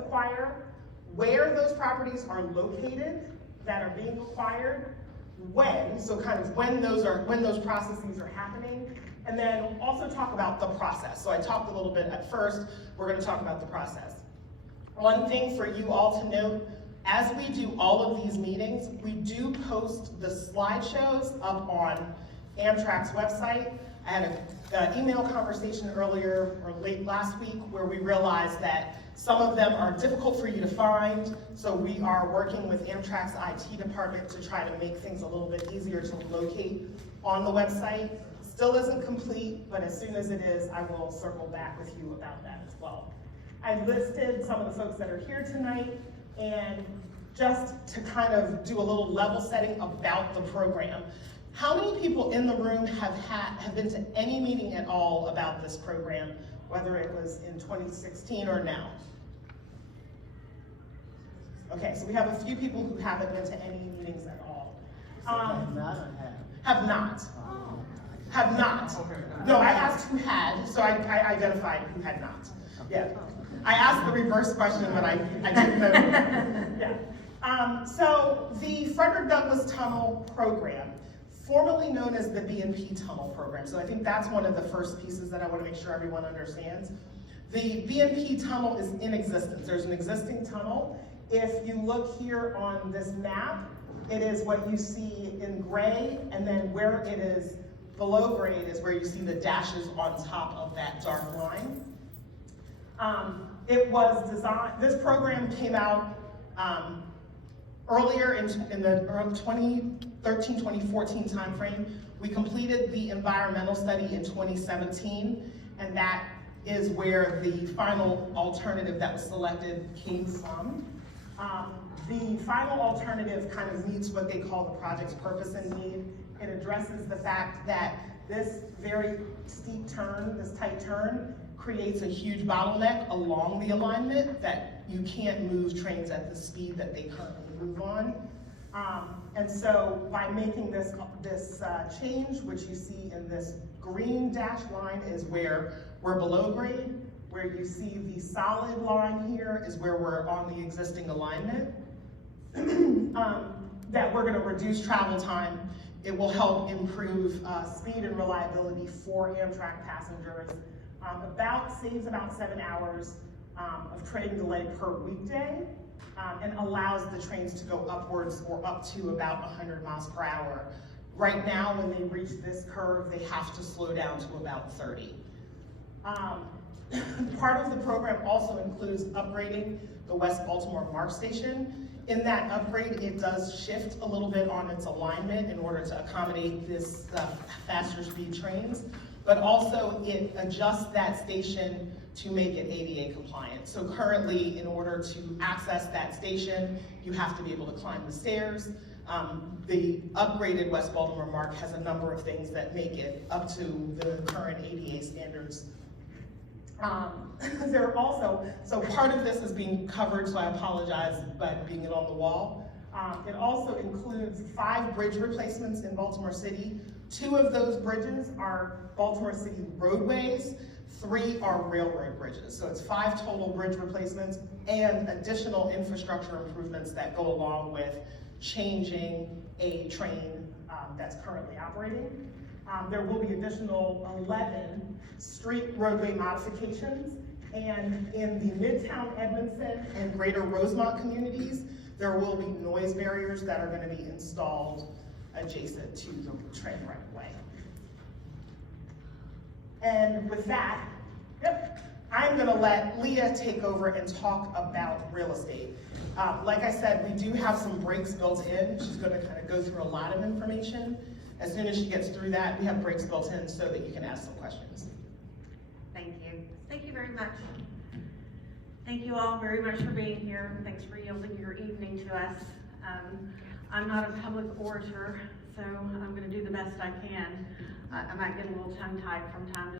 acquire, where those properties are located that are being acquired, when, so kind of when those processes are happening, and then also talk about the process. So I talked a little bit at first, we're gonna talk about the process. One thing for you all to note, as we do all of these meetings, we do post the slideshows up on Amtrak's website. I had an email conversation earlier or late last week where we realized that some of them are difficult for you to find, so we are working with Amtrak's IT department to try to make things a little bit easier to locate on the website. Still isn't complete, but as soon as it is, I will circle back with you about that as well. I listed some of the folks that are here tonight, and just to kind of do a little level setting about the program. How many people in the room have been to any meeting at all about this program, whether it was in 2016 or now? Okay, so we have a few people who haven't been to any meetings at all. Have not or have? Have not. Oh. Have not. No, I asked who had, so I identified who had not. Yeah. I asked the reverse question, but I didn't know. Yeah. So the Frederick Douglass Tunnel program, formerly known as the B&P Tunnel program. So I think that's one of the first pieces that I want to make sure everyone understands. The B&P Tunnel is in existence. There's an existing tunnel. If you look here on this map, it is what you see in gray, and then where it is below grade is where you see the dashes on top of that dark line. It was designed, this program came out earlier in the 2013-2014 timeframe. We completed the environmental study in 2017, and that is where the final alternative that was selected came from. The final alternative kind of meets what they call the project's purpose and need. It addresses the fact that this very steep turn, this tight turn, creates a huge bottleneck along the alignment that you can't move trains at the speed that they currently move on. And so by making this change, which you see in this green dashed line is where we're below grade, where you see the solid line here is where we're on the existing alignment, that we're gonna reduce travel time. It will help improve speed and reliability for Amtrak passengers. Saves about 7 hours of train delay per weekday, and allows the trains to go upwards or up to about 100 miles per hour. Right now, when they reach this curve, they have to slow down to about 30. Part of the program also includes upgrading the West Baltimore MARC station. In that upgrade, it does shift a little bit on its alignment in order to accommodate this faster speed trains, but also it adjusts that station to make it ADA compliant. So currently, in order to access that station, you have to be able to climb the stairs. The upgraded West Baltimore MARC has a number of things that make it up to the current ADA standards. There are also, so part of this is being covered, so I apologize, but being it on the wall. It also includes 5 bridge replacements in Baltimore City. 2 of those bridges are Baltimore City roadways, 3 are railroad bridges. So it's 5 total bridge replacements and additional infrastructure improvements that go along with changing a train that's currently operating. There will be additional 11 street roadway modifications, and in the Midtown Edmondson and Greater Rosemont communities, there will be noise barriers that are going to be installed adjacent to the train right away. And with that, I'm going to let Leah take over and talk about real estate. Like I said, we do have some breaks built in. She's going to kind of go through a lot of information. As soon as she gets through that, we have breaks built in so that you can ask some questions. Thank you. Thank you very much. Thank you all very much for being here. Thanks for yielding your evening to us. I'm not a public orator, so I'm going to do the best I can. I might get a little tongue-tied from time to time.